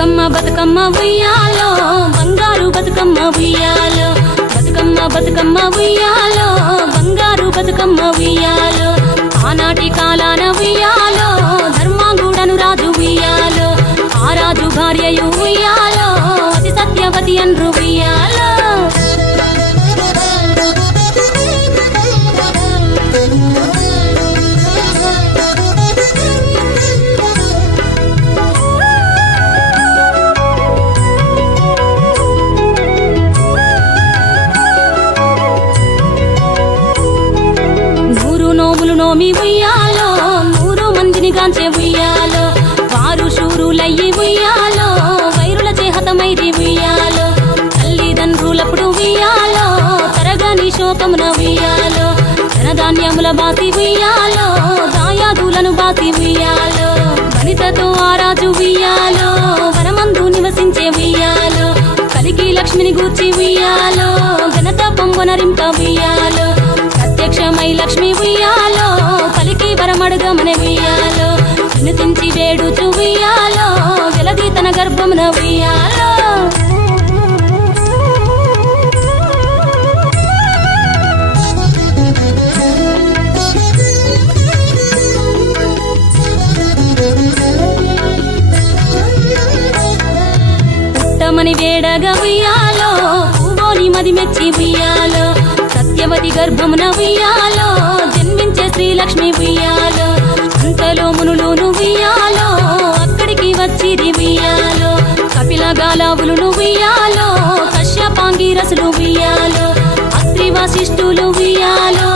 బతుకమ్మ బతుకమ్మ ఉయ్యాలో బంగారు బతుకమ్మ ఉయ్యాలో బతుకమ్మ బతుకమ్మ ఉయ్యాలో బంగారు బతుకమ్మ ఉయ్యాలో ఆనాటి కాలాన ఉయ్యాలో ధర్మాంగుడను రాజు ఉయ్యాలో ఆ రాజు భార్యయు ఉయ్యాలో అతి సత్యవతి అన్రు ఉయ్యాలో నోమి ఉయ్యాలో 100 మందిని గాంచే ఉయ్యాలో వారు శూరులయ్యి ఉయ్యాలో వైరుల చేహతమైరి ఉయ్యాలో తల్లిదండ్రులప్పుడు ఉయ్యాలో తరగని శోకమున ఉయ్యాలో ధనధాన్యముల బాసి ఉయ్యాలో దాయాదులను బాసి ఉయ్యాలో వనితతో ఆరాజు ఉయ్యాలో వనమందు నివసించే ఉయ్యాలో కలికి లక్ష్మిని గూర్చి ఉయ్యాలో ఘనత పొంగునరింప ఉయ్యాలో ప్రత్యక్షమై లక్ష్మి ఉయ్యాలో పలికి వరమడుగమని ఉయ్యాలో వినుతించి వేడుచు ఉయ్యాలో వెలది తన గర్భమున ఉయ్యాలో పుట్టమని వేడగా ఉయ్యాలో పూవోని మది మెచ్చి ఉయ్యాలో సత్యవతి గర్భమున ఉయ్యాలో జన్మించే శ్రీలక్ష్మి ఉయ్యాలో అంతలో మునులును ఉయ్యాలో అక్కడికి వచ్చిరి ఉయ్యాలో కపిల గాలావులును ఉయ్యాలో కశ్యపాంగిరసులు ఉయ్యాలో అత్రి వశిష్ఠులు ఉయ్యాలో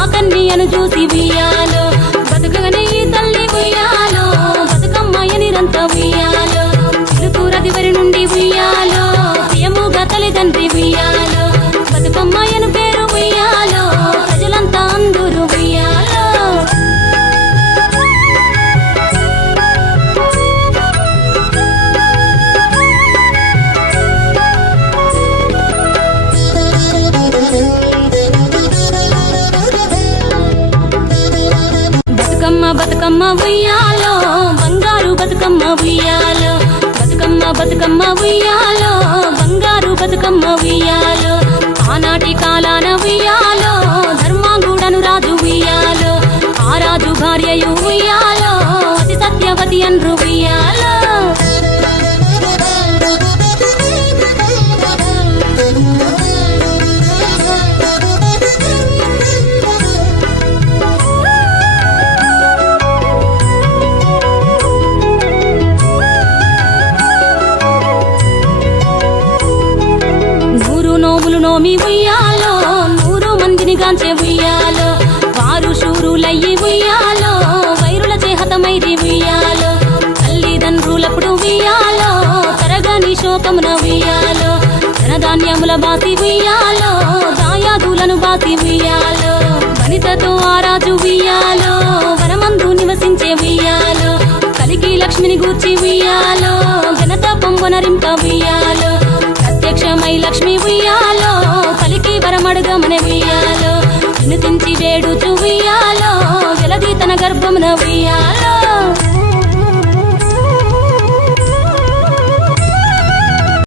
ఆ కన్యను చూసి ఉయ్యాలో బతుకగనే ఈ తల్లి ఉయ్యాలో బతుకమ్మయ్యనిరంత ఉయ్యాలో చిలుకూరదివరి నుండి ఉయ్యాలో ప్రియముగా తల్లిదండ్రి ఉయ్యాలో బతుకమ్మయ్యను పేరు ఉయ్యాలో ప్రజలంతా అందరూ ఉయ్యాలో బతుకమ్మ బతుకమ్మ ఉయ్యాలో బంగారు బతుకమ్మ ఉయ్యాలో బతుకమ్మ బతుకమ్మ ఉయ్యాలో బంగారు బతుకమ్మ ఉయ్యాలో ఆనాటి కాలాన ఉయ్యాలో ధర్మాంగుడను రాజు ఉయ్యాలో ఆ రాజు భార్యయు ఉయ్యాలో అతి సత్యవతి అన్రు ఉయ్యాలో నోమి ఉయ్యాలో 100 మందిని గాంచే ఉయ్యాలో వారు శూరులయ్యి ఉయ్యాలో వైరుల చేహతమైరి ఉయ్యాలో తల్లిదండ్రులప్పుడు ఉయ్యాలో తరగని శోకమున ఉయ్యాలో ధనధాన్యముల బాసి ఉయ్యాలో దాయాదులను బాసి ఉయ్యాలో వనితతో ఆరాజు ఉయ్యాలో వనమందు నివసించే ఉయ్యాలో కలికి లక్ష్మిని గూర్చి ఉయ్యాలో ఘనత పొంగునరింప ఉయ్యాలో ప్రత్యక్షమై లక్ష్మి ఉయ్యాలో పలికి వరమడుగమని ఉయ్యాలో వినుతించి వేడుచు ఉయ్యాలో వెలది తన గర్భమున ఉయ్యాలో